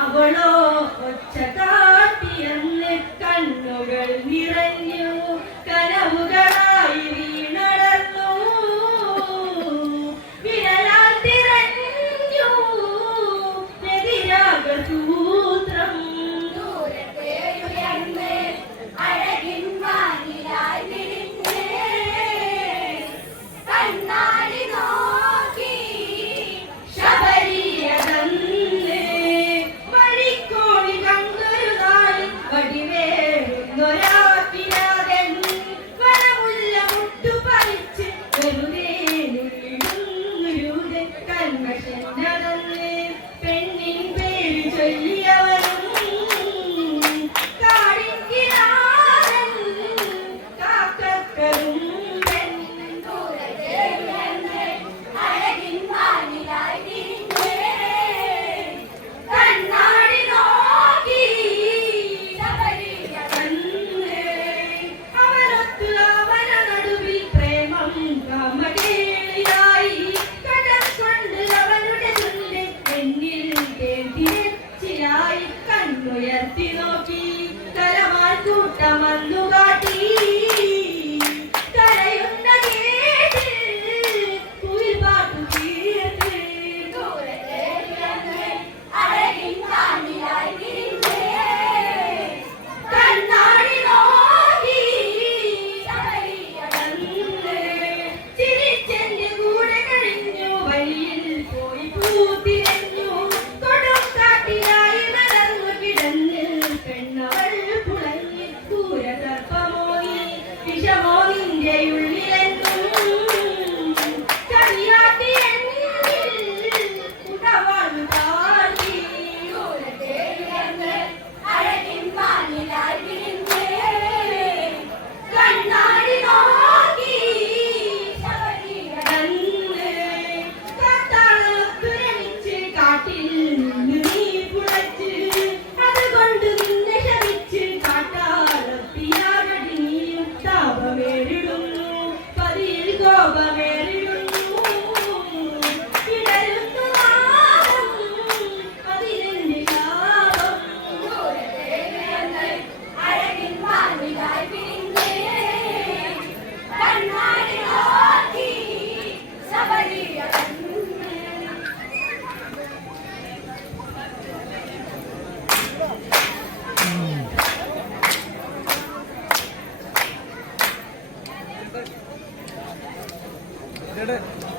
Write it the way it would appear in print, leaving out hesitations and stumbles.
അവളോ ഒച്ച കാട്ടിയെന്ന് കണ്ണുകൾ നിറഞ്ഞു കനവുകളായി വീണടർന്നു വിരലാൽ തിരഞ്ഞു എതിരാക സൂത്രം അഴകിൻ വാനിലായി കണ്ണാടി നോക്കി പെണ്ണിൻ പേര് ചൊല്ലിയവരും കാടിക്കിനാരൻ കാക്കക്കരും അഴകിൻ വാനിലായി കണ്ണാടി നോക്കി അവനൊത്തു അവന നടുവിൽ പ്രേമം കാമകേളിയായി കടം കൊണ്ട് അവനുടെ ചുണ്ട് എന്നിൽ തേന്തിരച്ചിലായി കണ്ണുയർത്തി നോക്കി കലമാൽ കൂട്ടമന്നു കാട്ടി കരയുന്ന കേട്ട് കുയിൽ പാട്ടു തീർത്ത് അഴകിൻ വാനിലായി കണ്ണാടി നോക്കി ചിരിച്ചെന്റെ കൂടെ കഴിഞ്ഞു വഴിയിൽ പോയി പൂത്തിരഞ്ഞു കൊടും കാട്ടിലായി നടന്നു കിടന്ന് പെണ്ണവൾ പുളഞ്ഞ് ദൂരസർപ്പമോനി വിഷമോ നിന്റെ ഉള്ളിലെന്നും കളിയാട്ടി എന്നിൽ ഉടവാളു താഴ്ത്തി അഴകിൻ വാനിലായി കണ്ണാടി നോക്കി കാട്ടാളത്തുരമിച്ച് കാട്ടിൽ നിന്ന് നീ പുളച്ച് അതുകൊണ്ട് നിന്നെ ശമിച്ച് കാട്ടാളത്തിയാകടി നീയും താപമേറിടുന്നു പതിയിൽ കോപമേറിടുന്നു ഇടരുന്നു നാദം അതിലെന്റെ ശാപം അഴകിൻ വാനിലായി കണ്ണാടി നോക്കി ശബരിയ Did it?